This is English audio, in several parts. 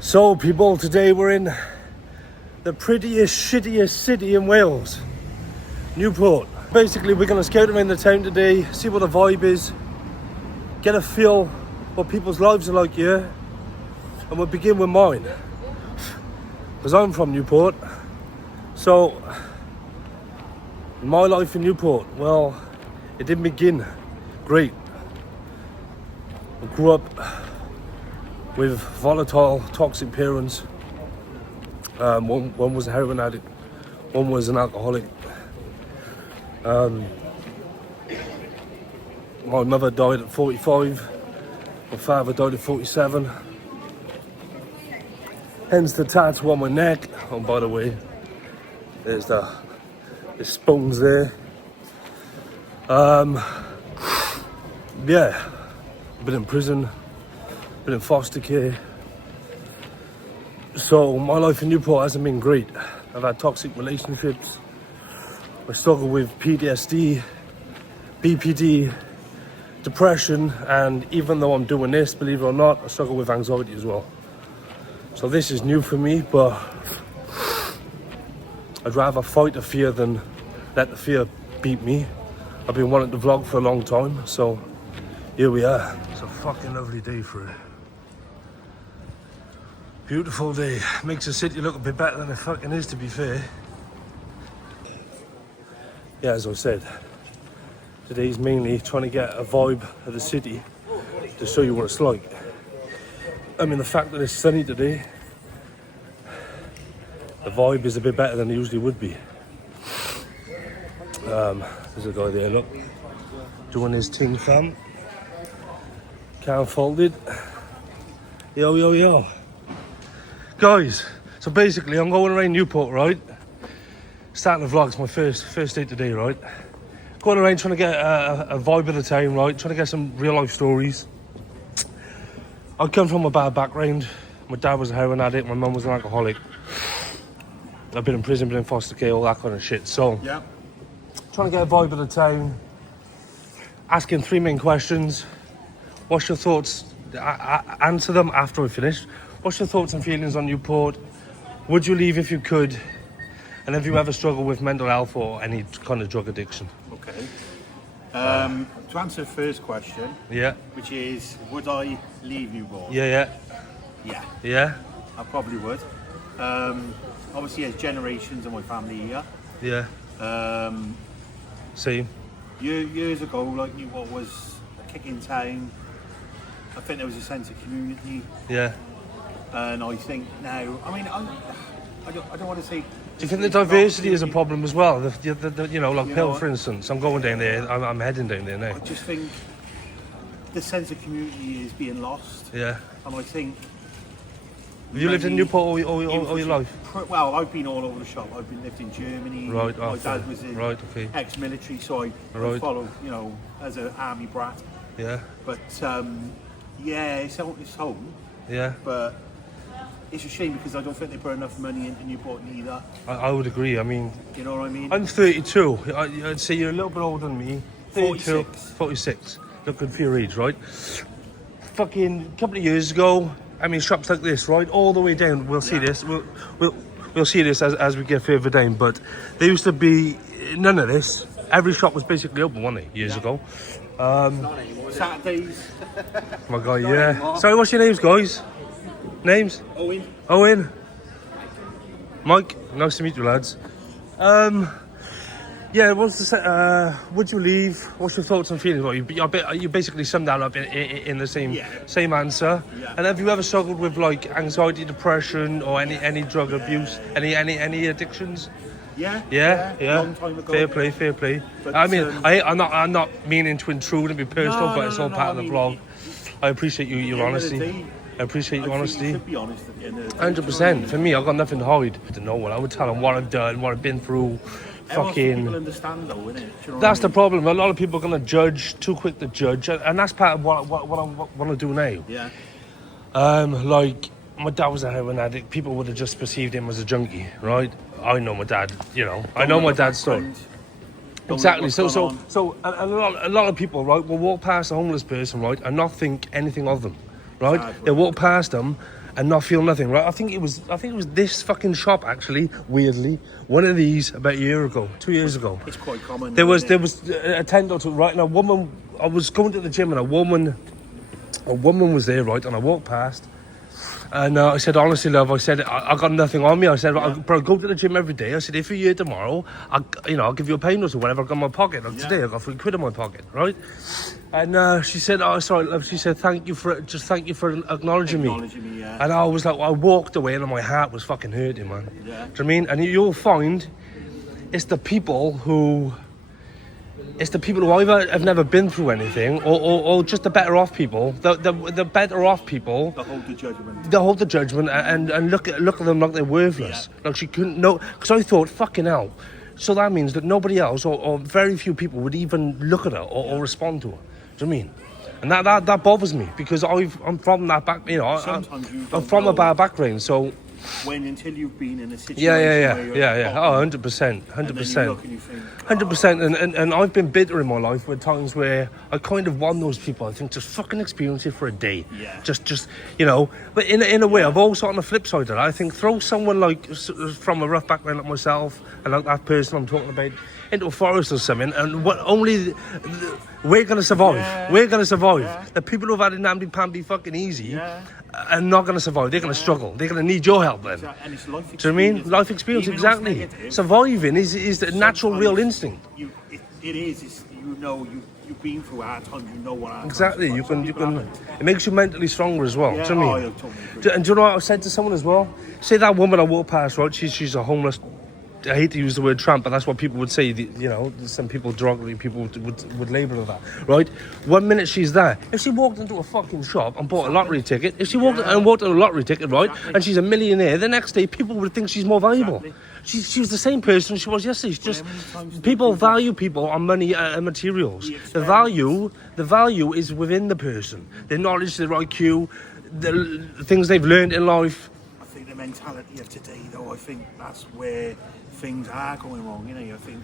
So people, today we're in the prettiest, shittiest city in Wales, Newport. Basically we're going to scout around the town today, see what the vibe is, get a feel what people's lives are like here, and we'll begin with mine. Because I'm from Newport, so my life in Newport, well, it didn't begin great. I grew up with volatile, toxic parents. One was a heroin addict, one was an alcoholic. My mother died at 45, my father died at 47. Hence the tattoo on my neck. Oh, by the way, there's the spoons there. Yeah, been in prison, been in foster care. So my life in Newport hasn't been great. I've had toxic relationships. I struggle with PTSD, BPD, depression, and even though I'm doing this, believe it or not, I struggle with anxiety as well. So this is new for me, but I'd rather fight the fear than let the fear beat me. I've been wanting to vlog for a long time, so here we are. It's a fucking lovely day for it. Beautiful day. Makes the city look a bit better than it fucking is, to be fair. Yeah, as I said, today's mainly trying to get a vibe of the city to show you what it's like. I mean, the fact that it's sunny today, the vibe is a bit better than it usually would be. There's a guy there, look, doing his thing, fam. Can't fold it. Yo, yo, yo. Guys, so basically I'm going around Newport, right? Starting the vlog, it's my first day today, right? Going around trying to get a vibe of the town, right? Trying to get some real life stories. I come from a bad background. My dad was a heroin addict, my mum was an alcoholic. I've been in prison, been in foster care, all that kind of shit. So, yeah. Trying to get a vibe of the town. Asking 3 main questions. What's your thoughts? Answer them after I finish. What's your thoughts and feelings on Newport? Would you leave if you could? And have you ever struggled with mental health or any kind of drug addiction? Okay. To answer the first question, yeah, which is, would I leave Newport? Yeah. I probably would. Obviously, there's generations of my family here. Yeah. Same. Years ago, like, Newport was a kicking town. I think there was a sense of community. Yeah. And I think now, I mean, I don't want to say. Do you think the diversity is a problem as well? The you know, like Pill, for instance. I'm going down there. I'm heading down there now. I just think the sense of community is being lost. Yeah. And I think. Have you lived in Newport all your life? Well, I've been all over the shop. I've been lived in Germany. Right. My dad was ex-military, so I followed, you know, as an army brat. Yeah. But yeah, it's home. Yeah. But it's a shame because I don't think they put enough money into Newport either. I would agree. I mean, you know what I mean? I'm 32. I'd say you're a little bit older than me. 32, 46. Looking for your age, right? Fucking couple of years ago, I mean, shops like this, right, all the way down. We'll see this. We'll see this as we get further down. But there used to be none of this. Every shop was basically open, wasn't it, years ago? Saturdays. My God, yeah. Anymore. Sorry, what's your names, guys? Names? Owen. Mike. Nice to meet you, lads. Yeah, what's to say? Would you leave? What's your thoughts and feelings? Well, you basically summed that up in the same answer. Yeah. And have you ever struggled with like anxiety, depression, or any drug abuse, any addictions? Yeah. Long time ago. Fair play. But, I mean, I'm not meaning to intrude and be personal, but it's all part of the vlog. I appreciate your honesty. I appreciate your honesty. You should be honest at the end of the day. 100%. For me, I've got nothing to hide. To no one, I would tell them what I've done, what I've been through. People understand though, isn't it? You know that's the problem. A lot of people are going to judge, too quick to judge, and that's part of what I want to do now. Yeah. Like, my dad was a heroin addict. People would have just perceived him as a junkie, right? I know my dad, you know. I know my dad's story. Exactly. So a lot of people, right, will walk past a homeless person, right, and not think anything of them, right? Exactly. They walk past them and not feel nothing, right? I think it was this fucking shop actually, weirdly, one of these about a year ago, 2 years ago. It's quite common. There was a tent or two, right? And a woman, I was going to the gym and a woman was there, right? And I walked past. And I said, honestly, love, I said, I got nothing on me. I said, but I go to the gym every day. I said, if you're here tomorrow, I'll give you a pay note or whatever I got in my pocket. Like today, I got £3 in my pocket, right? And she said, oh, sorry, love. She said, thank you for acknowledging me. And I was like, I walked away and my heart was fucking hurting, man. Yeah. Do you know what I mean? And you'll find it's the people who either have never been through anything or just the better off people. The better off people. They hold the judgment and look at them like they're worthless. Yeah. Like she couldn't know. Because I thought, fucking hell. So that means that nobody else or very few people would even look at her or respond to her. Do you know what I mean? And that bothers me because I'm from that back, I'm from a bad background, so... Until you've been in a situation yeah. Oh, 100%. 100%. And I've been bitter in my life with times where I kind of want those people, I think, just fucking experience it for a day. Yeah. Just but in a way, I've also on the flip side of that, I think throw someone like from a rough background like myself and like that person I'm talking about into a forest or something, and we're going to survive. Yeah. We're going to survive. Yeah. The people who've had it namby-pamby fucking easy are not going to survive. They're going to struggle. They're going to need your help then. Exactly. And it's life experience. Do you know what I mean? Life experience, even exactly. Negative, surviving is the natural, real instinct. It is. You've been through hard times. You know what hard exactly. You can. It makes you mentally stronger as well. Yeah. Do you know what I mean? Totally. And do you know what I said to someone as well? Say that woman I walked past, right? She's a homeless. I hate to use the word tramp, but that's what people would say. Some people, derogatory people, would label her that, right? 1 minute she's there. If she walked into a fucking shop and bought a lottery ticket, right, and she's a millionaire, the next day people would think she's more valuable. Exactly. She was the same person she was yesterday. It's just people value people on money and materials. The value is within the person. Their knowledge, their IQ, the things they've learned in life. I think the mentality of today, though, I think that's where things are going wrong. I think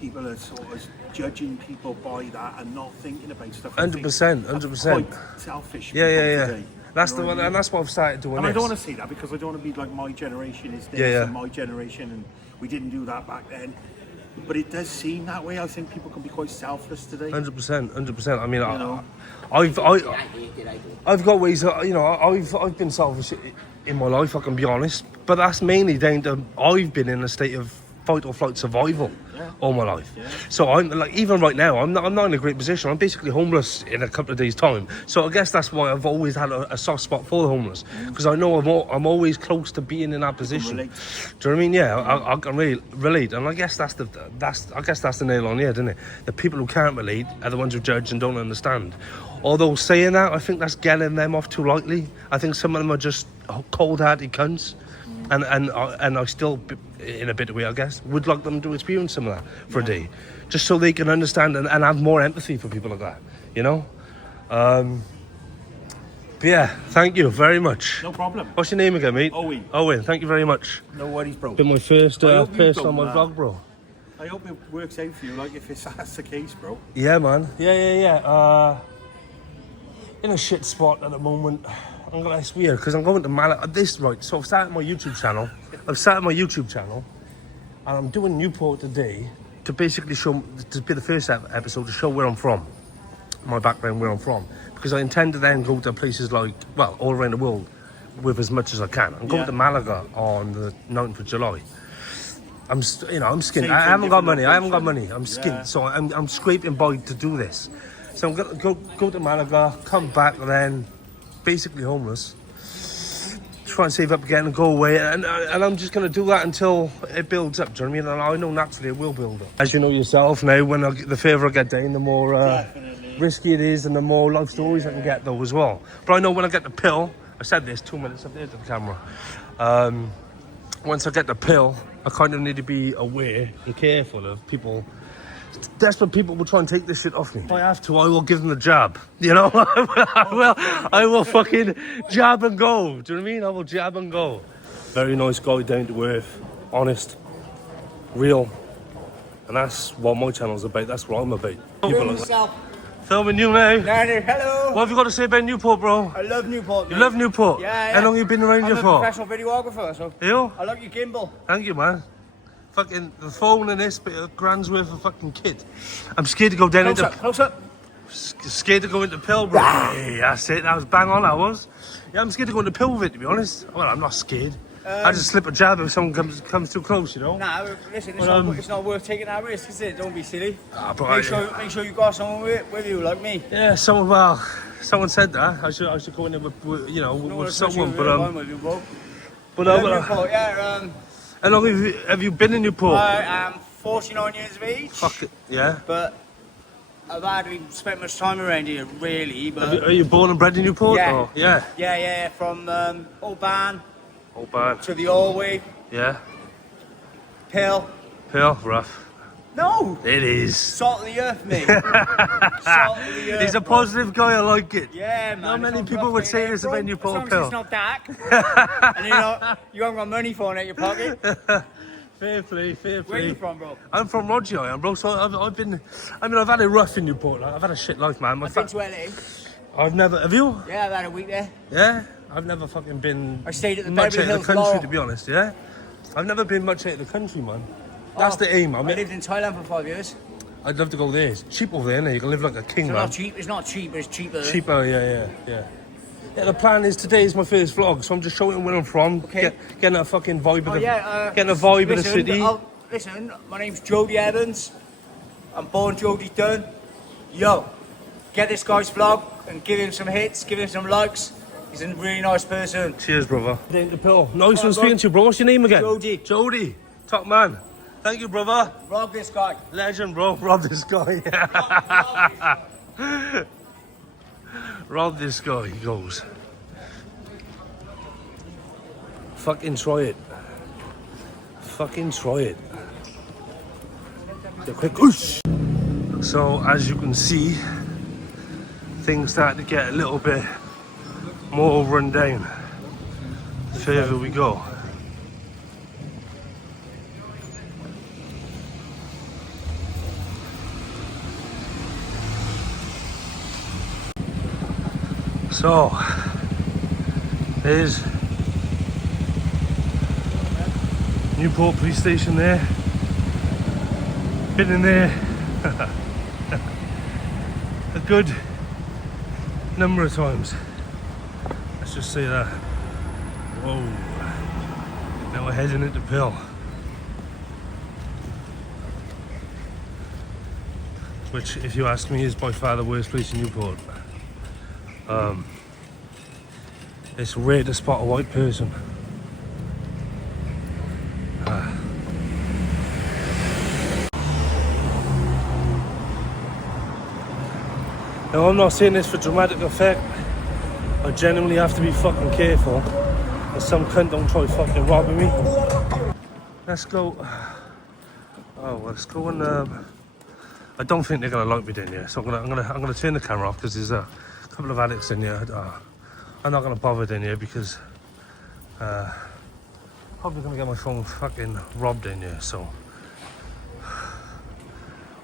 people are sort of judging people by that and not thinking about stuff. 100%. Quite selfish. Yeah. Today. That's the one, and that's what I've started doing. And I don't want to say that because I don't want to be like my generation is this and my generation, and we didn't do that back then. But it does seem that way. I think people can be quite selfless today. 100%. I mean, I've got ways. I've been selfish in my life. I can be honest, but that's mainly down to I've been in a state of fight or flight survival all my life. Yeah. So I'm like, even right now, I'm not in a great position. I'm basically homeless in a couple of days' time. So I guess that's why I've always had a soft spot for the homeless, because I know I'm always close to being in that position. Do you know what I mean? Yeah, I can really relate, and I guess that's the nail on the head, isn't it? The people who can't relate are the ones who judge and don't understand. Although saying that, I think that's getting them off too lightly. I think some of them are just cold-hearted cunts. And I still, in a bit of way, I guess, would like them to experience some of that for a day, just so they can understand and have more empathy for people like that, But yeah, thank you very much. No problem. What's your name again, mate? Owen, thank you very much. No worries, bro. Been my first person on my vlog, bro. I hope it works out for you, like if that's the case, bro. Yeah, man. Yeah. In a shit spot at the moment. It's weird because I'm going to Malaga. So I've started my YouTube channel. And I'm doing Newport today to basically be the first episode to show where I'm from, my background, where I'm from. Because I intend to then go to places like, all around the world with as much as I can. I'm going to Malaga on the 9th of July. I'm skint. I haven't got money. I'm skint. So I'm scraping by to do this. So I'm going to go to Malaga, come back then, basically homeless, try and save up again and go away, and I'm just going to do that until it builds up. Do you know what I mean? And I know naturally it will build up. As you know yourself now, the further I get down, the more risky it is, and the more life stories I can get though as well. But I know when I get the pill, I said this 2 minutes up there to the camera, once I get the pill, I kind of need to be aware and careful of people. Desperate people will try and take this shit off me. If I have to, I will give them the jab. I will fucking jab and go. Do you know what I mean? I will jab and go. Very nice guy, down to earth, honest, real. And that's what my channel's about. That's what I'm about. People like that. Filming you now. Nader, hello. What have you got to say about Newport, bro? I love Newport. You love Newport? Yeah. How long have you been around here I'm a for? professional videographer, so You? I like your gimbal. Thank you, man. Fucking the phone and this bit of grand's worth of fucking kit. I'm scared to go down Close into... up, close up. Scared to go into pill, bro. Hey, that's it. That was bang on, that was. Yeah, I'm scared to go into pill with it, to be honest. Well, I'm not scared. I just slip a jab if someone comes too close, you know. Nah, listen, it's not worth taking that risk, is it? Don't be silly. But Make sure you got someone with you, like me. Yeah, someone said that. I should go in there with you know, with someone. Newport, yeah. How long have you been in Newport? I am 49 years of age. Fuck it, yeah. But I've hardly spent much time around here, really. But Are you born and bred in Newport? Yeah. Or? Yeah. Yeah. From Old Barn Old Barn. to the Allway, Yeah. Pill. Pill, rough. No. It is. Salt of the earth, mate. Salt of the earth. He's a positive guy, I like it. Yeah, man. Not many It's people rough, would mate, say this bro. about Newport As Pill. long as it's not dark. And you haven't got money for it in your pocket. Fair play. Where are you from, bro? I'm from Roger, I am, bro. So I've had it rough in Newport. Like, I've had a shit life, man. I've been to LA. I've never. Have you? Yeah, I've had a week there. Yeah. I've never fucking been. I stayed at the much Beverly out of Hills the country, Laurel. to be honest. Yeah. I've never been much out of the country, man. That's the aim. I lived in Thailand for 5 years. I'd love to go there. It's cheap over there, innit? You can live like a king, It's man. not cheap. It's not cheap, but it's cheaper. Cheaper, yeah. Yeah, the plan is today is my first vlog, so I'm just showing where I'm from. Okay. Getting a fucking vibe of the, getting a listen, vibe of the city. Listen, my name's Jody Evans. I'm born Jody Dunn. Yo, get this guy's vlog and give him some hits, give him some likes. He's a really nice person. Cheers, brother. Down the pill. Nice one speaking to you, bro. What's your name again? Jody. Jody. Top man. Thank you, brother. Rob this guy. Legend, bro. Rob this guy. Rob this guy, he goes. Fucking try it. Fucking try it. The quick whoosh. So, as you can see, things start to get a little bit more run down. The further we go. So, there's Newport police station there. Been in there a good number of times. Let's just say that. Whoa. Now we're heading into Pill. Which, if you ask me, is by far the worst place in Newport. It's rare to spot a white person. Now, I'm not saying this for dramatic effect. I genuinely have to be fucking careful that some cunt don't try fucking robbing me. Let's go. Oh, let's go and. I don't think they're gonna like me down here, so I'm gonna turn the camera off because there's a couple of addicts in here. I'm not gonna bother down here because probably gonna get my phone fucking robbed in here, so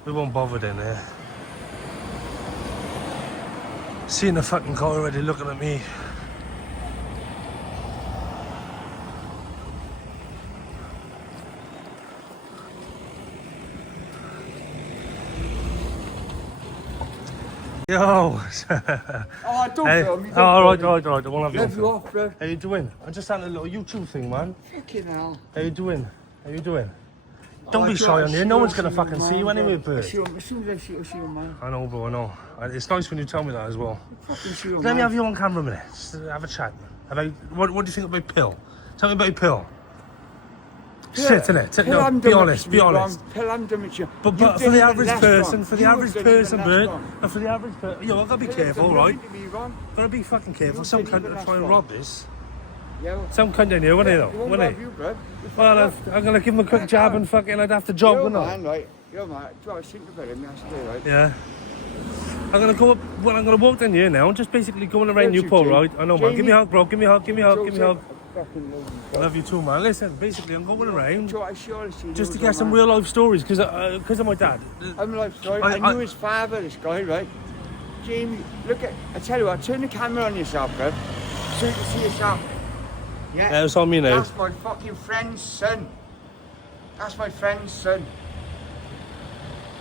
we won't bother down there. Seeing the fucking car already looking at me. Yo! Oh, don't film me. Alright, I won't have you Love you on. off, bro. How you doing? I'm just having a little YouTube thing, man. Fucking hell. How you doing? Don't be shy on here, no one's gonna fucking see you anyway, bird. As soon as I see you, man. I know, bro, I know. It's nice when you tell me that as well. Fucking see you, Let me have you on camera a minute. Just have a chat. What do you think about Pill? Tell me about Pill. Shit, innit? No, be honest, be honest. But for the average person, bird, and for the average person, yo, I've got to be careful, right? Gotta be fucking careful. Some cunt will try and rob this. Some cunt in here, wouldn't he, though? Wouldn't he? Well, I'm gonna give him a quick jab and fucking I'd have to jog, wouldn't I? Right. Yo, man, I think about him yesterday, right? Yeah. I'm gonna go up, well, I'm gonna walk down here now, just basically going around Newport, right? I know, man. Give me a hug, bro. Give me a hug. I love you too, man. Listen, basically, I'm going around just to get some real life stories because of my dad. I'm life story. I knew his father, this guy, right? Jamie, look at, I tell you what, turn the camera on yourself, bro. So you can see yourself. Yeah, it's on me now. That's my fucking friend's son. That's my friend's son.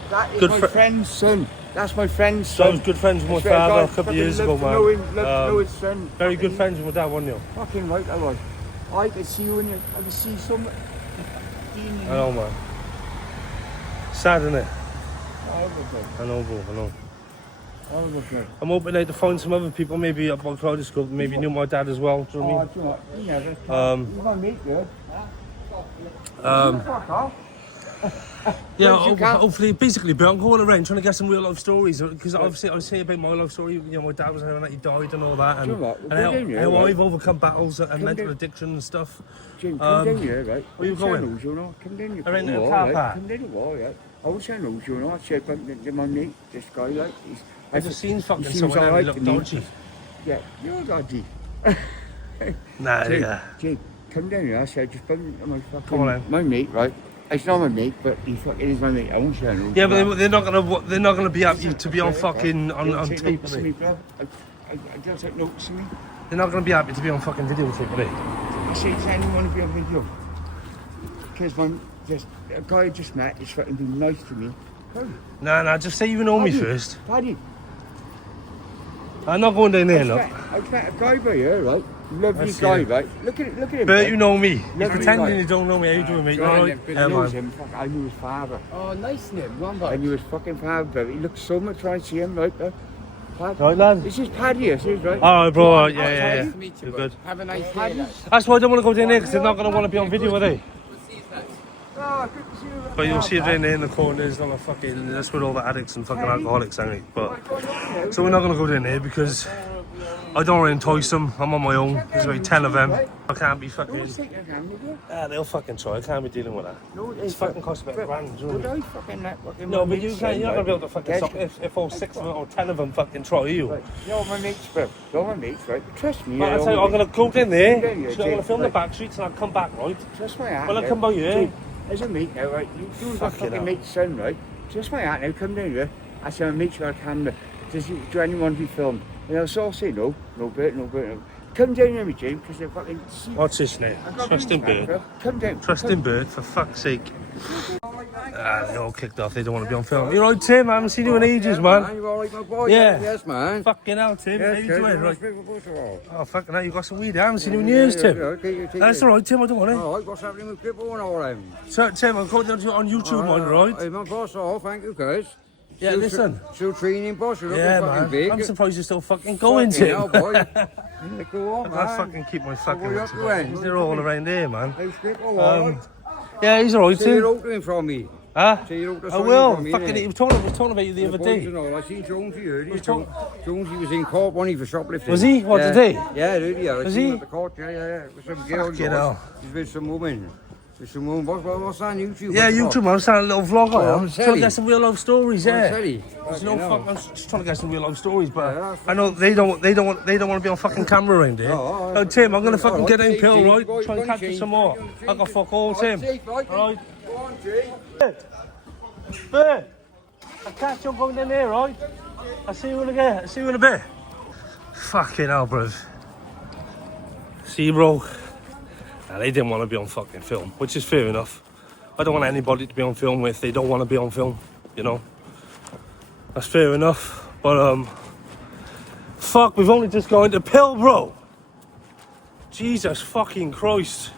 That is my friend's son. That's my friend's son. So I was good friends with my father a couple of years ago, man. Know his son. Very good friends with my dad, weren't you? Fucking right, I was. I could see you in I could see some. I know, man. Sad, isn't it? I know, bro, I know. I'm hoping to find some other people, maybe up on Crowder School, maybe knew my dad as well, do you know what I mean? You want me, girl? Yeah, hopefully, basically, but I'm going around trying to get some real life stories, because obviously I say about my life story, you know, my dad was having that he died and all that, and how I've overcome battles and mental addiction and stuff. Jim, come down here, right? Where you going? Come down here. Around the car park? Come down the wall, right? I was saying, you know, I said, but my mate, this guy, like, I've just seen fucking someone that looked dodgy. Yeah, you're dodgy. Nah, yeah. Jim, come down here, I said, just bring my fucking... Come on in. My mate, right? It's not my mate, but he fucking is my mate. I won't say no. Yeah, but they're not gonna be happy to be on fucking on tape, are they? They'll take notes to me. They're not gonna be happy to be on fucking videotape, are they? I say to anyone to be on video. Because a guy I just met is fucking being nice to me. Nah, just say you know me first. Paddy. I'm not going down there, look. I've met a guy by here, right? Lovely guy, right? Look at him. Bert, you know me. He's Lovely pretending guy. you don't know me. How you doing, mate? Right? Yeah, man. I knew his father. Oh, nice name. Go on, bud. I knew his fucking father, bro. He looks so much like him, right? Right, lad? This is Paddy, this is, right? Alright, bro. Yeah. Nice to meet you, You're bud. good. Have a nice day. lad. That's why I don't want to go down there, because they're not going to want to be on video, are they? Oh, good to see you. But you'll see it down there in the corners, all the fucking, that's where all the addicts and fucking alcoholics hang out. But so we're not going to go down there because I don't want to entice them. I'm on my own. There's about 10 of them. I can't be fucking. They'll fucking try. I can't be dealing with that. It's fucking cost about $1,000. Do you know what I mean? No, but you can't. You're not gonna be able to fucking stop if all 6 of them or 10 of them fucking try you. You're my mates, bro. You're my mates, right? Trust me. But I tell you, I'm gonna go down there. I'm gonna film the back streets and I'll come back, right? Trust my aunt. When I come by here. As a mate now, right? You're my fucking mate's son, right? Trust my aunt now. Come down here. I said, my mate's got a camera. Do anyone be filmed? And I was all saying, no, Bert. Come down here, me, James, because they're fucking... What's his name? Trust in Bert. Come down. Trust in Bert, for fuck's sake. They all kicked off. They don't want to be on film. You're right, Tim. I haven't seen you in ages, man. You alright, my boy? Yeah. Yes, man. Fucking hell, Tim. Yes, How you doing? Right. Right. Oh, fucking hell, you got some weed. I haven't seen you in years, Tim. That's alright, Tim. I don't want it. Alright, what's happening with Grippo and all them? So, Tim, I'm going down on YouTube, man, right? Hey, my boss, thank you, guys. Yeah, listen. Still training, boss. You're Yeah, looking man. fucking big. I'm surprised you're still fucking going, Fucking Tim. hell, boy. Go on, I man. fucking keep my fucking What are you up to, then? They're all around here, man. How's Grippo, alright? Yeah, he's alright, Say hello Tim. to him from me. Huh? Say hello to I Sonny will. from me, Fucking, innit? he was talking about you the other day. I seen Jonesy earlier. Jonesy was in court, wasn't he, for shoplifting? Was he? What, yeah. today? Yeah, earlier. I Was seen he? him at the court, yeah. With some girl. Fucking hell. He's with some woman. What's on YouTube? Yeah, YouTube, man. I'm starting a little vlog on it. I'm trying to get some real life stories, yeah. Telly. There's no fuck. I'm just trying to get some real life stories, but Yeah, I know they don't want to be on fucking camera around here. No, Tim, I'm gonna fucking get in pill, right? Go on, Try and catch you some more. I got fuck all, Tim. Alright. Go on, Jay. Bert, I'll catch you going in there, right? I'll see you in a bit. Fucking hell, bruv. See, bro. Nah, they didn't want to be on fucking film, which is fair enough. I don't want anybody to be on film if they don't want to be on film, you know. That's fair enough. But fuck, we've only just gone into pill, bro. Jesus fucking Christ.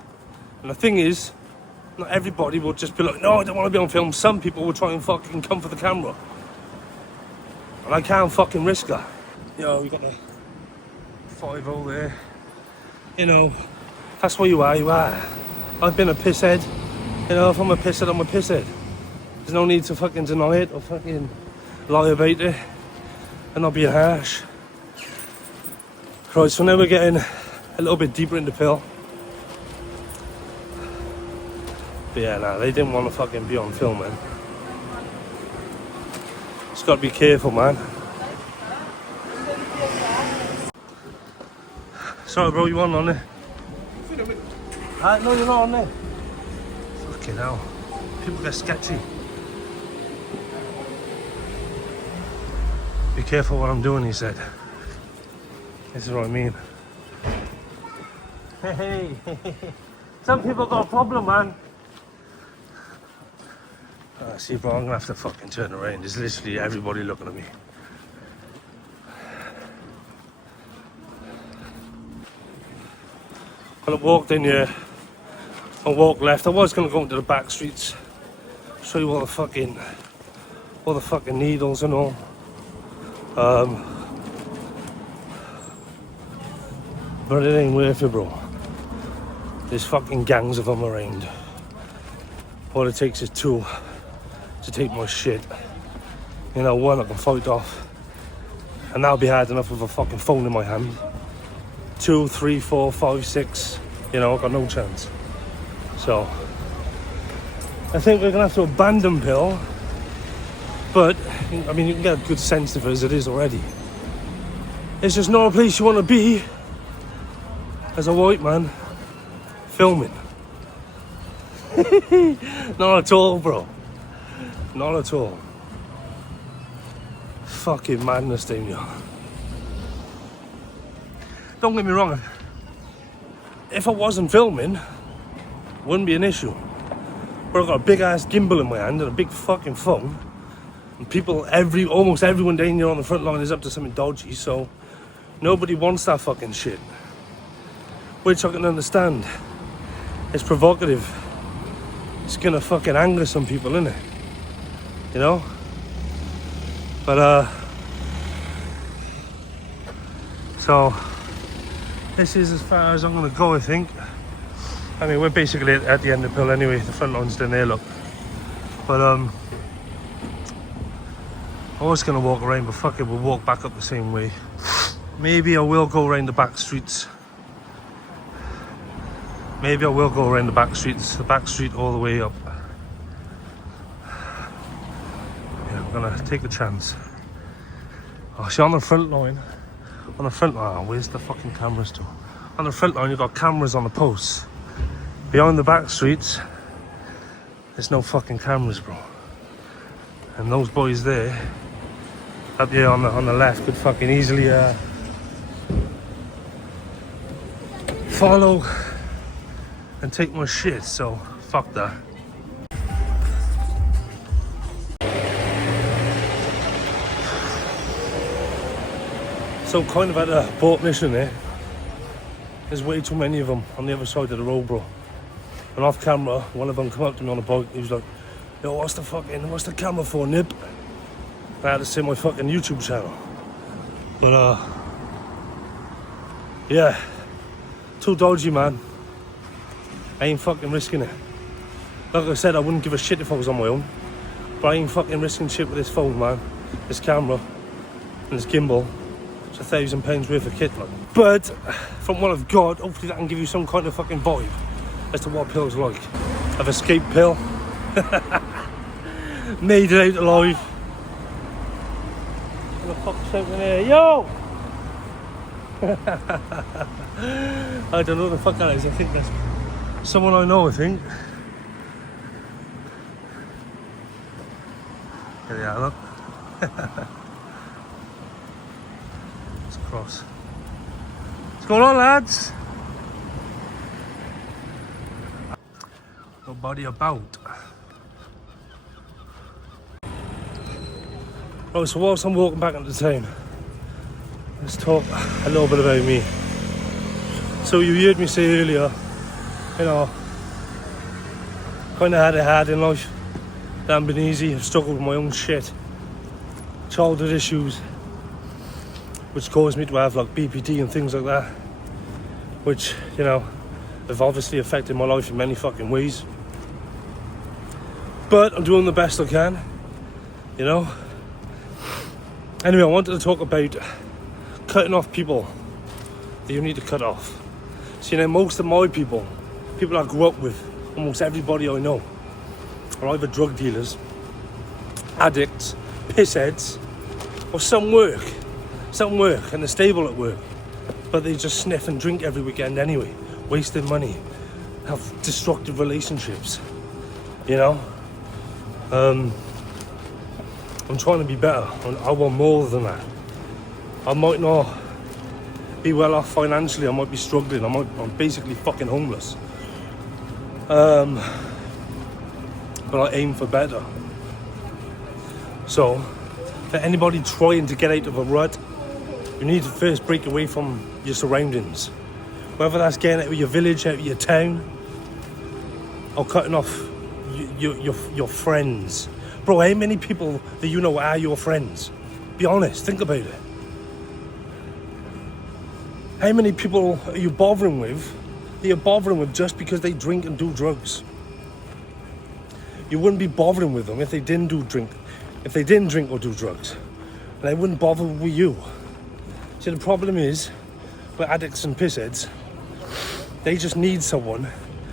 And the thing is, not everybody will just be like, no, I don't want to be on film. Some people will try and fucking come for the camera. And I can't fucking risk that. Yo, we got the 5-0 there. You know, that's what you are. I've been a pisshead. You know, if I'm a pisshead, I'm a pisshead. There's no need to fucking deny it or fucking lie about it and not be harsh. Right, so now we're getting a little bit deeper in the pill. But yeah, nah, they didn't want to fucking be on film, man. Just got to be careful, man. Sorry, bro, you weren't on there. No, you're not on there. Fucking hell. People get sketchy. Be Be careful what I'm doing, he said. This is what I mean. Hey, some people got a problem, man. See, bro, I'm gonna have to fucking turn around. There's literally everybody looking at me. Well, I walked in here. I walked left. I was gonna go into the back streets, show you all the fucking needles and all. But it ain't worth it, bro. There's fucking gangs of them around. All it takes is two to take my shit. You know, one I can fight off, and that'll be hard enough with a fucking phone in my hand. 2, 3, 4, 5, 6. You know, I've got no chance. So I think we're gonna have to abandon Pill. But I mean, you can get a good sense of it as it is already. It's just not a place you want to be as a white man filming. Not at all, bro. Not at all. Fucking madness, Daniel. Don't get me wrong. If I wasn't filming, it wouldn't be an issue. But I've got a big ass gimbal in my hand and a big fucking phone. And people, almost everyone down here on the front line is up to something dodgy, so nobody wants that fucking shit. Which I can understand. It's provocative. It's gonna fucking anger some people, innit? You know? But so this is as far as I'm gonna go, I think. I mean, we're basically at the end of Pill anyway. The front line's down there, look. But I was gonna walk around, but fuck it, we'll walk back up the same way. Maybe I will go around the back streets. Maybe I will go around the back streets, the back street all the way up. Yeah, I'm gonna take a chance. Oh, see, on the front line, where's the fucking cameras to? On the front line, you've got cameras on the posts. Behind the back streets, there's no fucking cameras, bro. And those boys there, up here on the left, could fucking easily follow and take my shit, so fuck that. So kind of at a boat mission there. There's way too many of them on the other side of the road, bro. And off camera, one of them come up to me on a bike. He was like, "Yo, what's the camera for, Nib?" I had to say my fucking YouTube channel. But yeah, too dodgy, man. I ain't fucking risking it. Like I said, I wouldn't give a shit if I was on my own. But I ain't fucking risking shit with this phone, man. This camera and this gimbal. It's £1,000 worth of kit, like. But from what I've got, hopefully that can give you some kind of fucking vibe as to what Pill's like. I've escaped Pill. Made it out alive. What the fuck's shouting here? Yo! I don't know what the fuck that is. I think that's someone I know, I think. Here they are, look. Let's cross. What's going on, lads? Nobody about. Oh, so whilst I'm walking back into town, let's talk a little bit about me. So you heard me say earlier, you know, kind of had it hard in life. It hasn't been easy. I've struggled with my own shit. Childhood issues, which caused me to have like BPD and things like that. Which, you know, have obviously affected my life in many fucking ways. But I'm doing the best I can, you know. Anyway, I wanted to talk about cutting off people that you need to cut off. So, you know, most of my people I grew up with, almost everybody I know, are either drug dealers, addicts, pissheads, or some work, and they're stable at work, but they just sniff and drink every weekend anyway, wasting money, have destructive relationships, you know. I'm trying to be better. I want more than that. I might not be well off financially, I might be struggling, I'm basically fucking homeless. But I aim for better. So, for anybody trying to get out of a rut, you need to first break away from your surroundings. Whether that's getting out of your village, out of your town, or cutting off your friends. Bro, how many people that you know are your friends? Be honest, think about it. How many people are you bothering with that you're bothering with just because they drink and do drugs? You wouldn't be bothering with them if they didn't drink or do drugs. And they wouldn't bother with you. See, the problem is, with addicts and pissheads, they just need someone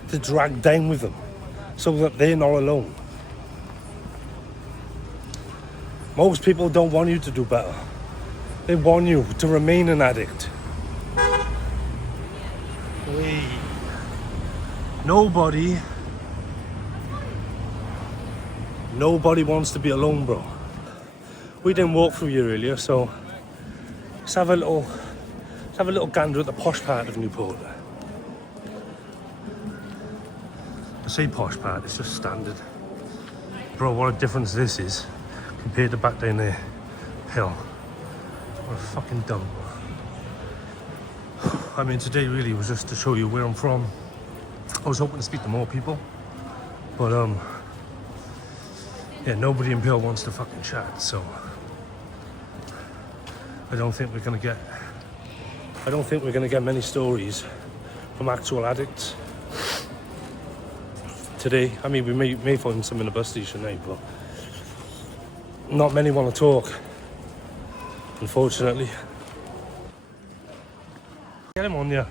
to drag down with them so that they're not alone. Most people don't want you to do better. They want you to remain an addict. Hey. Nobody wants to be alone, bro. We didn't walk through here earlier, so let's have a little gander at the posh part of Newport. I say posh part, it's just standard. Bro, what a difference this is compared to back down there. Hell, what a fucking dump. I mean, today really was just to show you where I'm from. I was hoping to speak to more people, but yeah, nobody in Peel wants to fucking chat, so I don't think we're gonna get many stories from actual addicts today. I mean, we may find some in the bus station now, but not many want to talk, unfortunately. Get him on, yeah.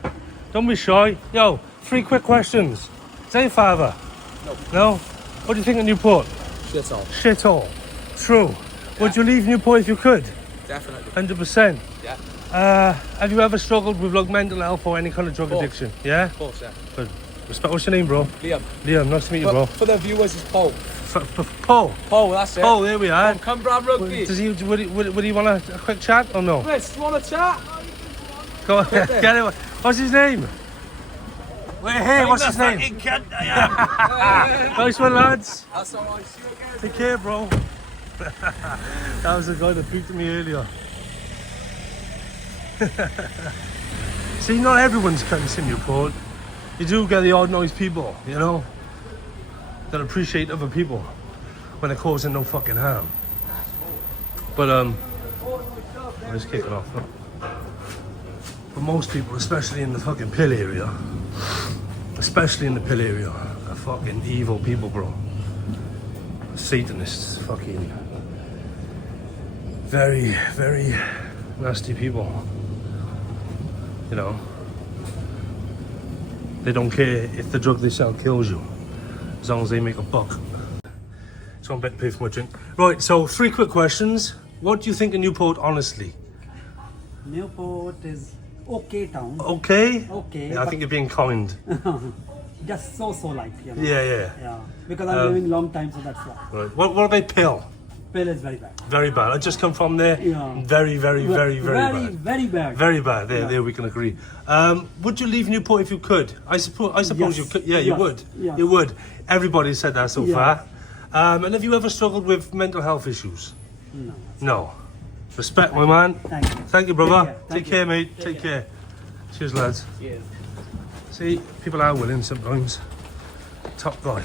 Don't be shy. Yo, 3 quick questions. Is that your father? No. No? What do you think of Newport? Shithole. Shithole. True. Would you leave Newport if you could? Definitely. 100%. Yeah. Have you ever struggled with like mental health or any kind of drug addiction? Yeah? Of course, yeah. Good. Respect. What's your name, bro? Liam. Liam, nice to meet you, bro. For the viewers, it's Paul. Paul. Paul, that's it. Paul, there we are. Come Brad Rugby. Would he want a quick chat or no? Chris, do you want to chat? Go on, get him. What's his name? Wait, hey, what's his name? Nice one, lads. That's all right. See you again. Take care, bro. That was the guy that peeked at me earlier. See, not everyone's cunts in Newport. You do get the odd noise people, you know, that appreciate other people when they're causing no fucking harm. But I'm just kicking off. But most people, especially in the fucking Pill area, are fucking evil people, bro. Satanists, fucking very, very nasty people. You know, they don't care if the drug they sell kills you, as long as they make a buck. So I'm better pay for my drink. Right, so 3 quick questions. What do you think of Newport, honestly? Newport is okay town. Okay? Okay. Yeah, I think you're being kind. Just so like, you know. Yeah. Because I'm living long time, so that's why. Right. What about Pill? Pill is very bad. Very bad. I just come from there. Yeah. Very bad. Very bad. Very bad. There, Yeah. there we can agree. Would you leave Newport if you could? I suppose Yes. you could. Yeah, you Yes. would. Yes. You would. Everybody said that so Yeah. far. And have you ever struggled with mental health issues? No. No. Respect, my man. Thank you. Thank you, brother. Take care. Thank Take care, you. mate. Take care. Cheers, lads. Cheers. See, people are willing sometimes. Top guy.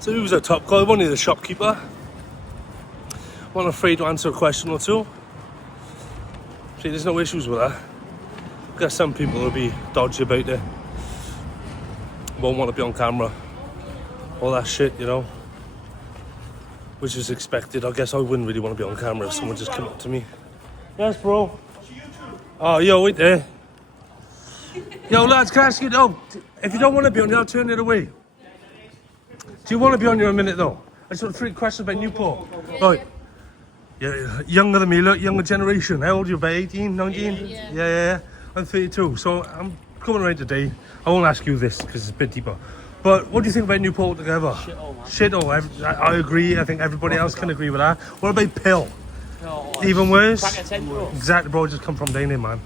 So who's that top guy? One of the shopkeeper. One afraid to answer a question or two. See, there's no issues with that. Got some people who'll be dodgy about it. Won't want to be on camera. All that shit, you know. Which is expected. I guess I wouldn't really want to be on camera if someone just came up to me. Yes, bro. Oh, yo, wait there. Yo, lads, can I ask you, if you don't want to be on here, I'll turn it away. Do you want to be on here a minute, though? I just want 3 questions about Newport. Right. You're younger than me, look, younger generation. How old are you, about 18, 19? Yeah. I'm 32, so I'm coming around today. I won't ask you this, because it's a bit deeper. But what do you think about Newport together? Shithole, man. I agree. I think everybody else can agree with that. What about Pill? Even worse? Exactly, bro. I just come from down here, man.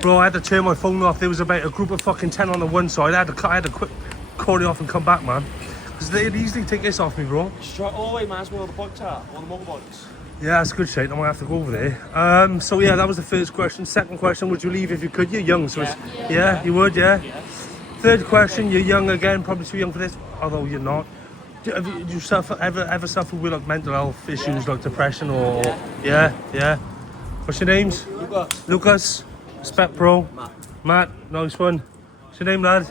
Bro, I had to turn my phone off. There was about a group of fucking 10 on the one side. I had to quit calling off and come back, man. Because they'd easily take this off me, bro. All the way, man, where all the bikes are, all the motorbikes. Yeah, that's a good shit. I might have to go over there. So yeah, that was the first question. Second question, would you leave if you could? You're young, so yeah, you would, yeah. Third question, you're young again, probably too young for this, although you're not. Do you ever suffer with like mental health issues like depression or yeah? What's your names? Lucas. Respect, bro. Matt. Nice one. What's your name, lad?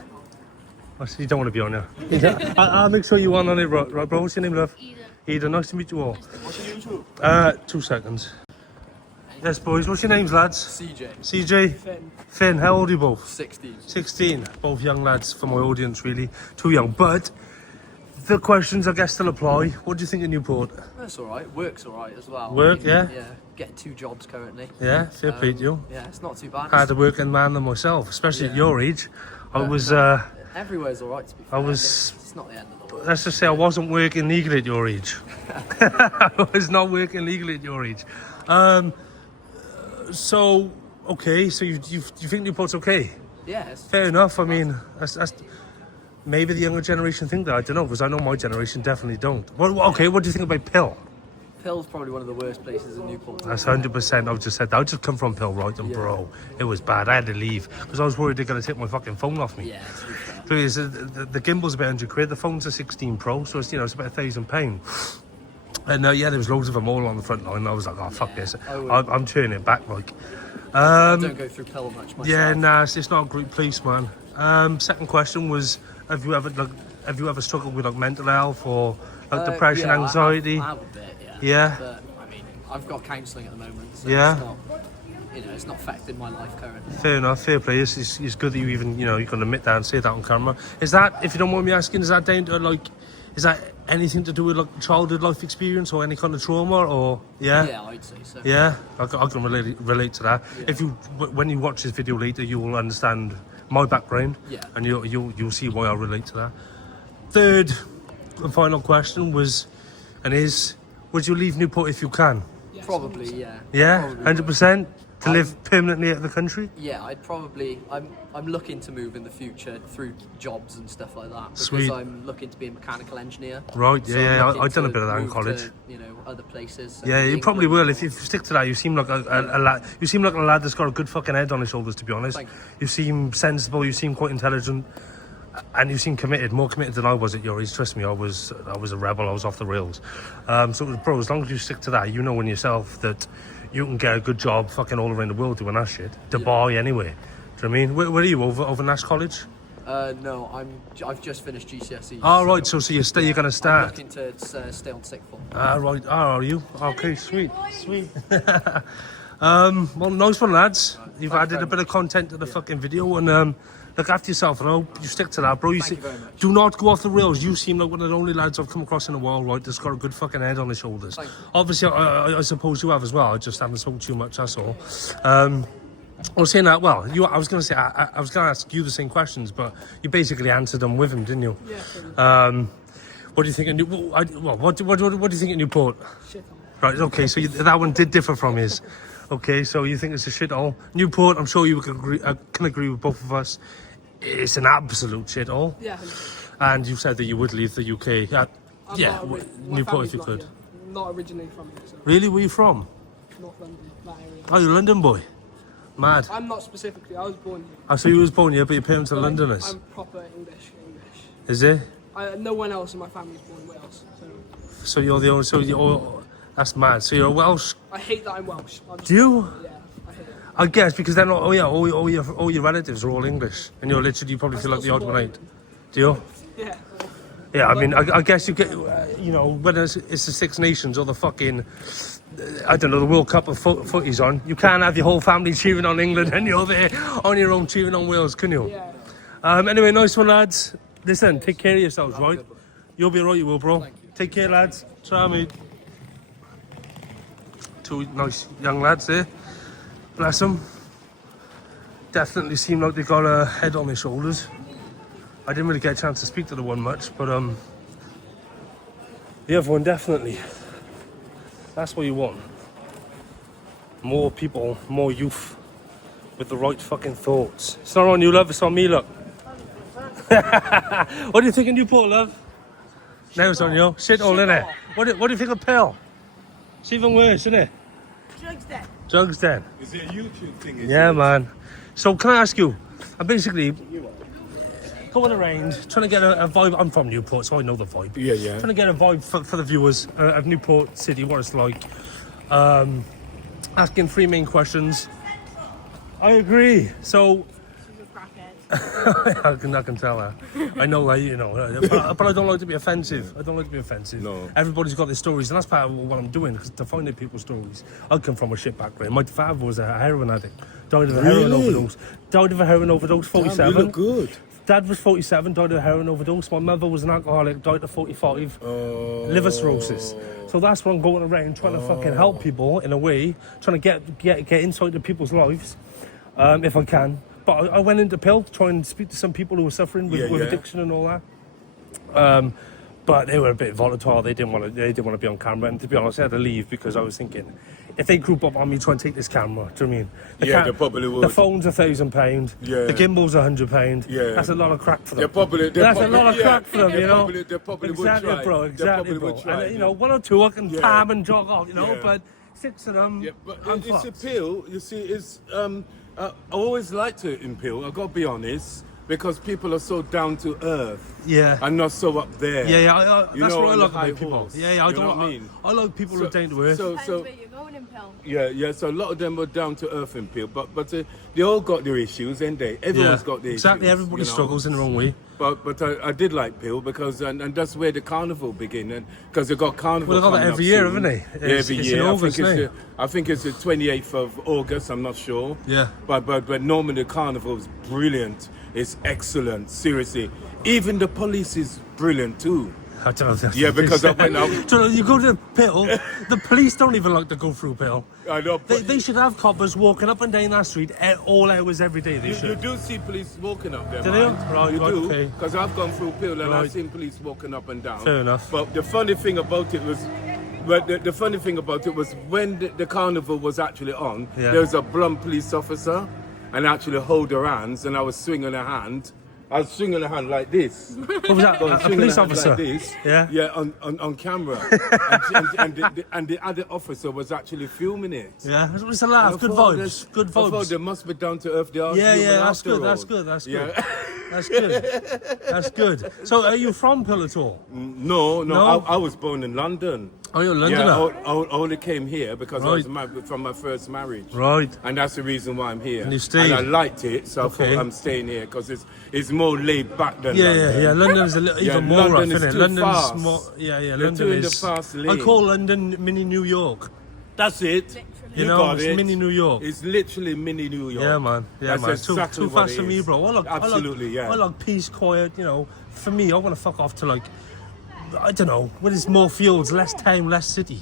You don't want to be on here. I'll make sure you want on it, right, bro? What's your name, love? Eden. Nice to meet you all. What's your YouTube? 2 seconds. Yes, boys. What's your names, lads? CJ. CJ. Finn. How old are you both? 16. 16. Both young lads for my audience, really. Too young, but the questions I guess still apply. What do you think of Newport? That's alright. Work's alright as well. Work, yeah? Yeah. Getting 2 jobs currently. Yeah, fair play to you. Yeah, it's not too bad. I had a working man than myself, especially at your age. I was. Everywhere's alright to be fair. It's not the end of the world. Let's just say I wasn't working legally at your age. I was not working legally at your age. So okay, so you think Newport's okay? Yeah. Fair enough. I mean, that's maybe the younger generation think that. I don't know, because I know my generation definitely don't. Okay, what do you think about Pill? Pill's probably one of the worst places in Newport. That's 100%. I've just said that. I just come from Pill, right? And bro, it was bad. I had to leave because I was worried they're going to take my fucking phone off me. Yeah, to be fair. Please, the gimbal's about 100 quid. The phone's a 16 Pro, so it's it's about £1,000. And yeah, there was loads of them all on the front line. I was like, oh fuck this, I'm turning it back. Like, I don't go through Pill much myself. Yeah, nah, it's not a great place, man. Second question was, have you ever struggled with like mental health or like depression, anxiety? I have a bit, yeah. Yeah. But I mean, I've got counselling at the moment, so Yeah. it's not, it's not affecting my life currently. Fair enough, fair play. It's good that you even, you can admit that and say that on camera. Is that, if you don't mind me asking, is that down to like, is that anything to do with like childhood life experience or any kind of trauma or Yeah, I'd say so. Yeah, I can relate to that. Yeah. If when you watch this video later, you will understand my background. Yeah. And you'll see why I relate to that. Third and final question was, and is, would you leave Newport if you can? Probably, yeah. Yeah, 100%. To live permanently out of the country? Yeah, I'm looking to move in the future through jobs and stuff like that because Sweet. I'm looking to be a mechanical engineer. Right, So yeah, I'm I've done a looking bit of that in to college. move to, other places. Yeah, you England. probably will if you stick to that. You seem like a lad. You seem like a lad that's got a good fucking head on his shoulders. To be honest, Thank you. You seem sensible. You seem quite intelligent, and you seem committed. More committed than I was at your age. Trust me, I was a rebel. I was off the rails. So, bro, as long as you stick to that, you know in yourself that you can get a good job fucking all around the world doing that shit. Dubai, anyway. Do you know what I mean? Where are you over Nash College? No, I've just finished GCSE. Oh, right. So you're going to start. I'm looking to stay on sixth form. Right. Oh, are you? Okay, sweet. Well, nice one, lads. You've added a bit of content to the fucking video, and look after yourself. And I hope you stick to that, bro. Thank you very much. Do not go off the rails. You seem like one of the only lads I've come across in a while, right? That's got a good fucking head on his shoulders. Thank you. Obviously, I suppose you have as well. I just haven't spoken too much. That's all. I was saying that. Well, I was going to say I was going to ask you the same questions, but you basically answered them with him, didn't you? Yeah. What do you think of what do you think of Newport? Shithole. Right. Okay. So that one did differ from his. Okay. So you think it's a shithole? Newport. I'm sure you can agree with both of us. It's an absolute shithole. Yeah. And you said that you would leave the UK. I'm Yeah. not my Newport if family's you not could. here. Not originally from here, so Really? Where are you from? North London, that area. Oh, you're a London boy. Mad. I'm not specifically. I was born here. Oh, so you was born here, but your parents are But Londoners. I'm proper English. Is it? No one else in my family's born in Wales, so So you're the only. So you're. That's mad. So you're Welsh. I hate that I'm Welsh. Do you? Yeah, I hate it. I guess because they're not. Oh yeah. All your relatives are all English, and you're literally. You probably I feel like the still odd one support out. Do you? Yeah. Yeah. I mean, I guess you get. When it's the Six Nations or the fucking. I don't know, the World Cup of footy's on. You can't have your whole family cheering on England and you're there on your own cheering on Wales, can you? Yeah. Anyway, nice one, lads. Listen, take care of yourselves, right? You'll be right, you will, bro. Take care, lads. Try, mate. Two nice young lads there. Bless them. Definitely seem like they got a head on their shoulders. I didn't really get a chance to speak to the one much, but the other one definitely. That's what you want. More people, more youth with the right fucking thoughts. It's not on you, love. It's on me, look. What do you think of Newport, love? Now it's on you. Shithole, innit? What do you think of Pearl? It's even worse, isn't it? Drugs then. Is it a YouTube thing? Yeah, man. So can I ask you? I'm basically going around trying to get a vibe. I'm from Newport, so I know the vibe. Yeah, yeah. Trying to get a vibe for the viewers of Newport City, what it's like. Asking 3 main questions. I agree. So I can tell her. I know that, you know, but I don't like to be offensive. I don't like to be offensive. No. Everybody's got their stories, and that's part of what I'm doing, because to find out people's stories. I come from a shit background. My father was a heroin addict. Died of a heroin overdose. Died of a heroin overdose, 47. Damn, you look good. Dad was 47, died of a heroin overdose. My mother was an alcoholic, died at 45. Liver cirrhosis. So that's what I'm going around trying to fucking help people in a way, trying to get inside the people's lives, if I can. But I went into Pill to try and speak to some people who were suffering with addiction and all that. But they were a bit volatile. They didn't want to be on camera. And to be honest, I had to leave because I was thinking, if they group up on me trying to take this camera, do you know what I mean? They probably would. The phone's £1,000. Yeah. The gimbal's £100. Yeah. That's a lot of crack for them. That's a lot of crack for them, you know. They probably Exactly, would try. bro. Exactly, bro. Would try, and you know, 1 or 2 I can palm and jog off, you know. Yeah. But 6 of them, Yeah, but I'm it's fucked. appeal. You see, it's I always like to impale. I gotta be honest, because people are so down to earth. Yeah. And not so up there. Yeah. You That's know, what I on like the high about people. horse. Yeah. You know what I mean? I like people who are down to earth. Depends where you're going in Pell. Yeah. So a lot of them are down to earth in Peel, but they all got their issues, ain't they? Everyone's got their exactly. issues. Everybody you know? struggles in their own way. But I did like Peel because and that's where the carnival began, and because they got carnival. Well, they got that coming every up year, soon. haven't they? Every It's year. in August, I think it's the 28th of August. I'm not sure. Yeah. But normally the carnival is brilliant. It's excellent. Seriously, even the police is brilliant too. I don't know. Yeah, because I went out. You go to Pill, the police don't even like to go through Pill. I know. They should have coppers walking up and down that street at all hours every day. They You should. do see police walking up there, Do man. they? Right, you do, okay. because I've gone through Peel and Right. I've seen police walking up and down. Fair enough. But the funny thing about it was, the funny thing about it was when the carnival was actually on, there was a blunt police officer, and actually hold her hands, and I was swinging her hand. I was swinging her hand like this. What was that? A Swinging police her hand officer? Like this. Yeah? Yeah, on camera. and the other officer was actually filming it. Yeah, it's a laugh. Good vibes. Good I thought vibes. they must be down to earth. They are Yeah, human that's after good. all. That's good. That's good. Yeah. That's good. That's good. So, are you from Pill at all? No. I was born in London. Oh, you're a Londoner? Yeah, I only came here because I was married from my first marriage. Right. And that's the reason why I'm here. And you stayed? And I liked it, so I thought I'm staying here because it's more laid back than London. Yeah. London's a little even more rough, London isn't is it? too London's fast. more. Yeah. You're London too in is. the fast I lane. call London mini New York. That's it. You know, got it's it. mini New York. It's literally mini New York. Yeah, man. That's exactly Too what fast it for me, is. bro. Absolutely, I like peace, quiet. You know, for me, I want to fuck off to like, I don't know, when it's more fields, less town, less city.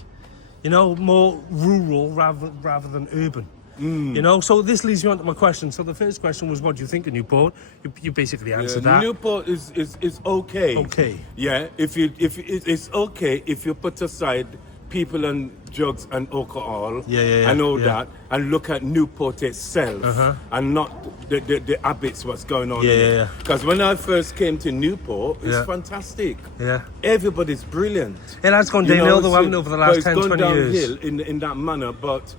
You know, more rural rather than urban. You know, so this leads me on to my question. So the first question was, what do you think of Newport? You basically answered that. Newport is okay. Okay. Yeah, it's okay if you put aside people and drugs and alcohol and all that, and look at Newport itself and not the habits what's going on. Yeah. Because when I first came to Newport, it's fantastic. Yeah. Everybody's brilliant. It has gone downhill though, haven't it, over the last 10, 20 years? It's gone downhill in that manner, but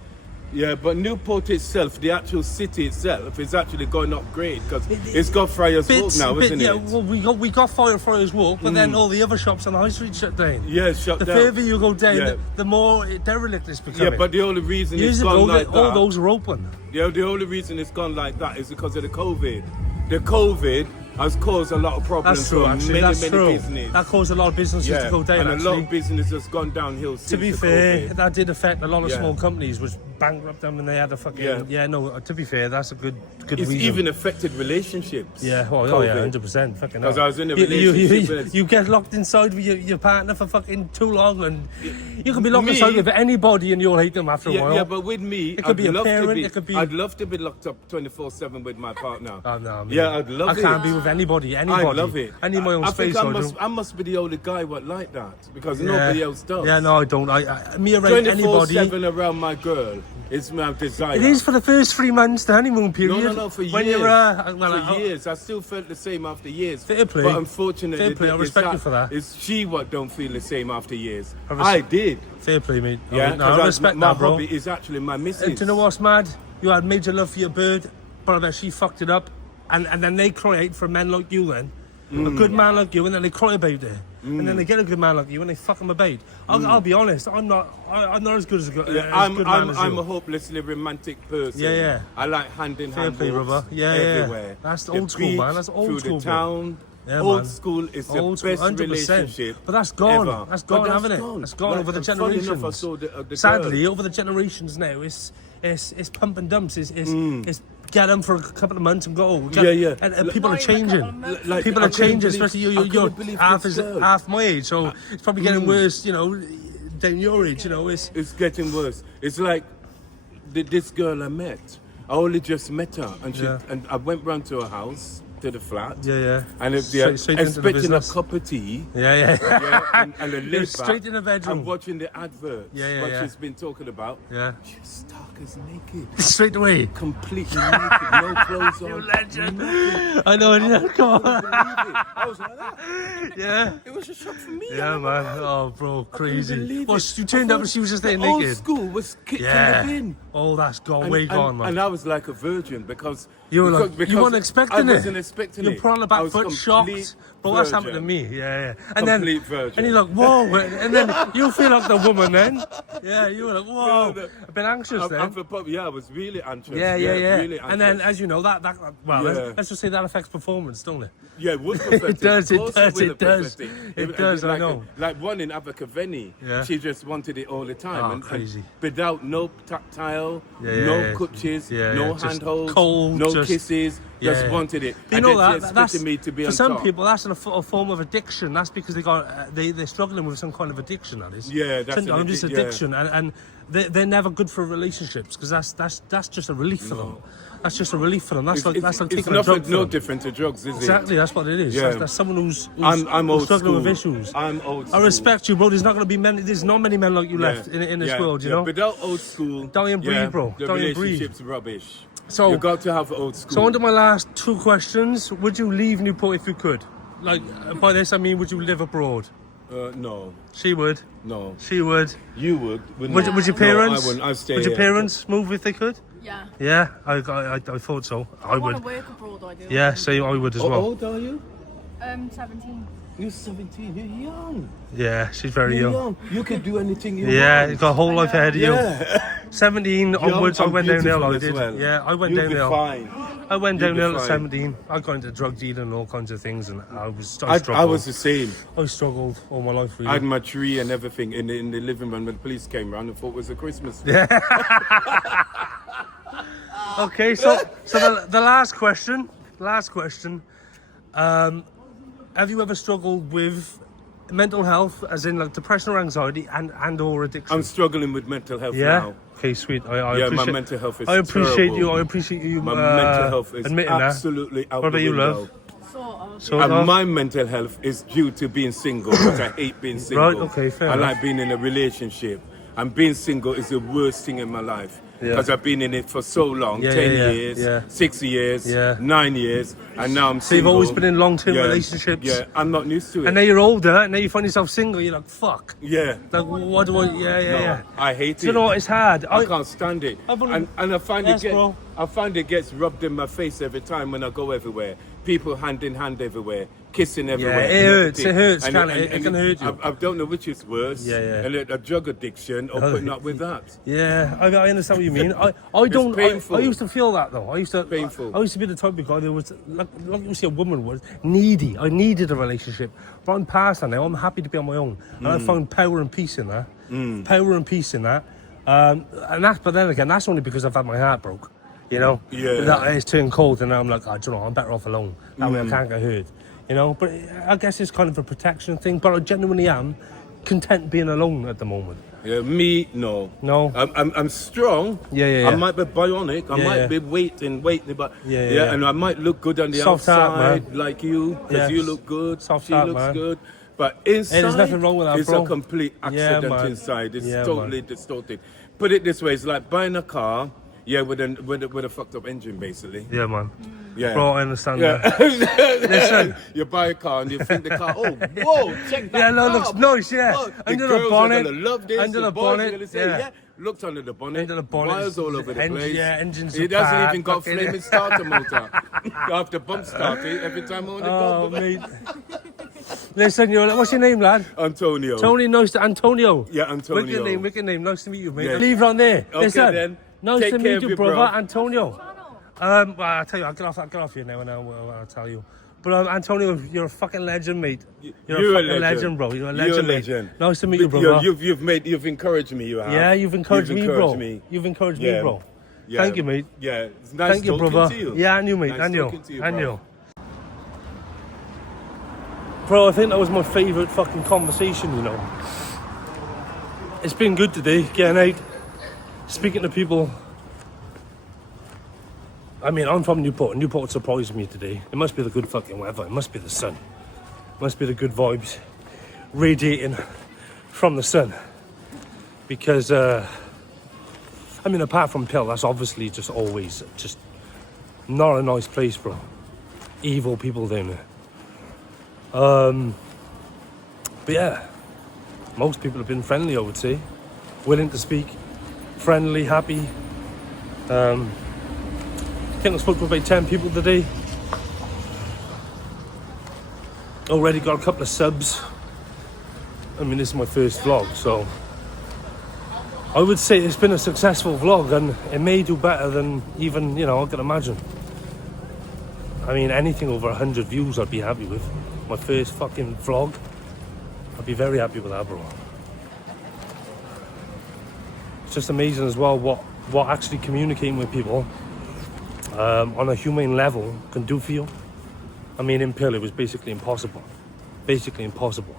Newport itself, the actual city itself, is actually going up great because it's got Friars Walk now, isn't it? Yeah, well, we got Friars Walk, but then all the other shops on the high street shut down. Yeah, shut down. The further you go down, the more derelict it's becoming. Yeah, but the only reason Years it's gone ago, like that... all those are open. Yeah, the only reason it's gone like that is because of the COVID. The COVID has caused a lot of problems That's true, for actually. many That's true. businesses. That caused a lot of businesses to go down, and actually. a lot of business has gone downhill since To be the fair, COVID. that did affect a lot of small companies, which bankrupt them and they had a fucking no. To be fair, that's a good It's reason. even affected relationships. Yeah, oh yeah, 100%. Fucking Because hell. I was in a relationship. You get locked inside with your partner for fucking too long, and you can be locked Me? inside with anybody, and you'll hate them after a while. Yeah, but with me, it could be a parent. It could be. I'd love to be locked up 24/7 with my partner. Oh, no, man. Yeah, I'd love it. I can't be with anybody. I love it. I need my own I space. think I must be the only guy what like that because nobody else does. Yeah, no, I don't. Me around anybody. 24/7 around my girl is my desire. It is for the first 3 months, the honeymoon period. No, for when years. You're, years. I still felt the same after years. Fair play. But unfortunately, Fair play. I respect you for that. It's she what don't feel the same after years. I did. Fair play, mate. Yeah, I respect my that, bro. hobby is actually my missus. And do you know what's mad? You had major love for your bird, but then she fucked it up, and then they cry out for men like you then. A good man like you, and then they cry about it. And then they get a good man like you, and they fuck him about. I'll be honest, I'm not as good as a good, I'm you. a hopelessly romantic person. Yeah. I like hand in hand play, walks brother. Yeah. everywhere. That's The old school, beach, man. That's old through school. the town. Yeah, old man. school is Old the school, best 100%. relationship. But that's gone. Ever. That's gone, But haven't it? gone. That's gone over the funny generations. enough, I saw the Sadly, girl. over the generations now, it's pump and dumps. It's get them for a couple of months and go. And people are changing. People are changing, especially you're half my age, so it's probably getting worse. Down your age, It's getting worse. It's like this girl I met. I only just met her, and I went round to her house, to the flat. And if they're expecting a cup of tea. And a lid straight in the bedroom. I'm watching the adverts. What she's been talking about. She was stark as naked. Straight away. Completely naked, no clothes on. You legend. Nothing. I know. Come on. I was like that. Yeah. It was a shock for me. Yeah, man. Oh, bro, crazy. Believe Well, it. you turned up and she was just there Old naked. school was kicked in the bin. Oh, that's gone. Way gone, man. And I was like a virgin because You weren't expecting it. I wasn't expecting it. You're put on the back foot, shocked. But what's happened to me? Yeah. And Complete virgin. And you're like, whoa. And then you feel like the woman then. Yeah, you were like, whoa. A bit anxious then. I was really anxious. Yeah. Really And then, as you know, let's just say that affects performance, don't it? Yeah, it would affect It does, Of course it does. will affect It does, I know. Like one in Abergavenny, she just wanted it all the time. Oh, crazy. Without no tactile, Yeah, no touches, no just handholds, cold, no kisses, just wanted it. You And know then she that's expected me to be for on some top. people that's a form of addiction. That's because they're struggling with some kind of addiction. That is. Yeah, that's an sometimes it's addic- yeah. addiction, and they're never good for relationships because that's just a relief for them. That's just a relief for them. That's like it's taking a drug. no different to drugs, is it? Exactly, that's what it is. Yeah. That's someone who's I'm old struggling school. with issues. I'm old school. I respect you, bro. There's not going to be many. There's not many men like you left in this world. You know. Without old school, Don't even breathe, bro. The Don't even breathe. relationship's rubbish. So you got to have old school. So on to my last two questions. Would you leave Newport if you could? Like by this I mean, would you live abroad? No. She would. No. She would. You would. Would your parents? No, I wouldn't. I'd stay Would your here. parents move if they could? Yeah. Yeah, I thought so. I want would. to work abroad, I do. Yeah, same. I would as How well. old are you? 17. You're 17. You're young. Yeah, she's very You're young. You can do anything you Yeah, want. you've got a whole life ahead of you. Yeah. 17 onwards, I and went downhill. I beautiful did. as well. Yeah, I went You'll downhill. Be fine. I went You'll be downhill at fine. 17. I got into drug dealing and all kinds of things, and I struggled. I was the same. I struggled all my life. Really. I had my tree and everything in the living room when the police came around and thought it was a Christmas tree. Yeah. Okay, so the last question. Have you ever struggled with mental health, as in like depression or anxiety, and or addiction? I'm struggling with mental health Yeah. now. Okay, sweet. I Yeah, appreciate, my mental health is I appreciate terrible. you. I appreciate you. My mental health is admitting absolutely that. out What about the you, window. love? Sort of. And my mental health is due to being single, because I hate being single. Right, okay, fair I enough. like being in a relationship. And being single is the worst thing in my life. Yeah. Because I've been in it for so long, Yeah, 10 yeah, years, yeah. 6 years, Yeah. 9 years, and now I'm So single. you've always been in long-term Yeah, relationships. Yeah, I'm not used to it. And now you're older, and now you find yourself single. You're like, fuck. Yeah. Like, what do I? Yeah. I hate Do you know what? It's hard. I can't stand it. I've only- And I find Yes, it bro. I find it gets rubbed in my face every time when I go everywhere. People hand in hand everywhere, kissing everywhere. it and hurts, everything. it hurts, And- can't it? and- It and can hurt you. I don't know which is worse. Yeah. A drug addiction or putting up with that. Yeah, I understand what you mean. I don't. painful. I used to feel that though. Painful. I used to be the type of guy that was like you see a woman was needy. I needed a relationship, but I'm past that now. I'm happy to be on my own, and I found power and peace in that. Power and peace in that. But then again, that's only because I've had my heart broke. You know, Yeah. that it's turned cold, and I'm like, oh, do you know, I'm better off alone. That way I can't get hurt. You know, but I guess it's kind of a protection thing. But I genuinely am content being alone at the moment. Yeah, me, no. No. I'm strong. Yeah. I might be bionic. I Yeah, might yeah. be waiting, but Yeah. and I might look good on the Soft heart, outside, man. like you, because Yes. you look good. Soft she heart, looks man. good. But inside, there's nothing wrong with that, it's bro. a complete Yeah, accident man. inside. It's Yeah, totally distorted. Put it this way: it's like buying a car, with a fucked up engine, basically. Yeah, man. Yeah. Bro, I understand Yeah. that. Listen. You buy a car and you think the car, oh, whoa, check that Yeah, no, car. looks nice, yeah. Oh, the Under the girls bonnet, are gonna love this. under the boys bonnet, are gonna say, yeah. Looked under the bonnet. Under the bonnet, Wires all over the engine- place. yeah, engines It apart, hasn't even got fucking- flaming starter motor. I have to bump start it every time I want to Oh, go. mate. Listen, what's your name, lad? Antonio. Tony, nice to Antonio. Yeah, Antonio. Wicked name. Nice to meet you, mate. Yeah. Leave it on there. Okay, Listen, then. nice Take to care meet of you, your brother, bro. Antonio. Well, I'll tell you, I'll get off here now, and I'll tell you. But Antonio, you're a fucking legend, mate. You're a fucking legend, bro. You're a legend, You're a mate. legend. Nice to meet you, brother. You've encouraged me. You have. Yeah, you've encouraged me, bro. me. You've encouraged Yeah. me, bro. Yeah. Thank you, mate. Yeah, it's nice Thank you, talking brother. to you. Yeah, and you, mate. Nice And you. talking to you, And bro. you. Bro, I think that was my favourite fucking conversation, you know. It's been good today, getting out, speaking to people. I mean, I'm from Newport, and Newport surprised me today. It must be the good fucking weather. It must be the sun. It must be the good vibes radiating from the sun. Because, I mean, apart from Pill, that's obviously just always just not a nice place, bro. Evil people down there. But yeah, most people have been friendly, I would say. Willing to speak, friendly, happy. I think I spoke to about 10 people today. Already got a couple of subs. I mean, this is my first vlog, so I would say it's been a successful vlog, and it may do better than even, you know, I can imagine. I mean, anything over 100 views I'd be happy with. My first fucking vlog, I'd be very happy with that, bro. It's just amazing as well what actually communicating with people on a humane level can do for you. I mean, in Pill, it was basically impossible. Basically impossible.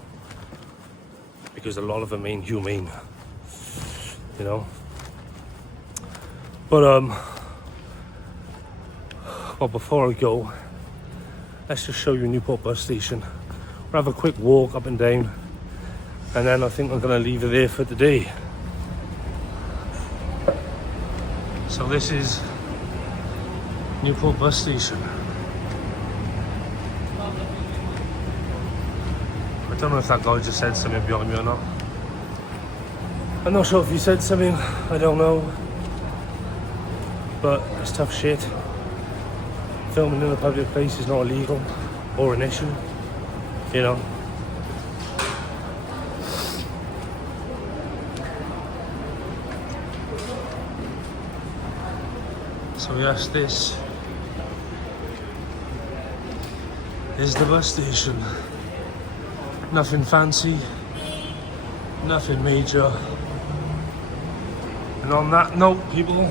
Because a lot of them ain't humane. You know? But, well, before I go, let's just show you Newport bus station. We'll have a quick walk up and down, and then I think I'm going to leave it there for today. So this is Newport bus station. I don't know if that guy just said something behind me or not. I'm not sure if he said something, I don't know. But it's tough shit. Filming in a public place is not illegal or an issue, you know. So yes, this is the bus station. Nothing fancy, nothing major. And on that note, people,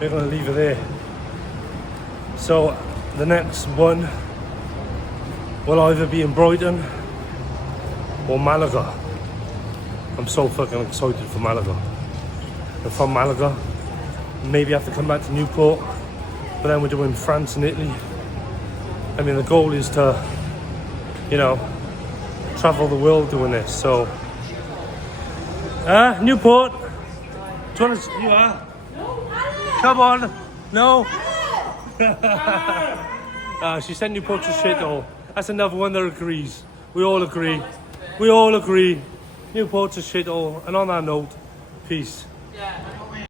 we're gonna leave it there. So the next one will either be in Brighton or Malaga. I'm so fucking excited for Malaga. And from Malaga, maybe I have to come back to Newport, but then we're doing France and Italy. I mean, the goal is to, you know, travel the world doing this. So, Newport, do you want to, you are? Come on, no. She said Newport to shithole. That's another one that agrees. We all agree. We all agree. Newport's a shithole. And on that note, peace. Yeah.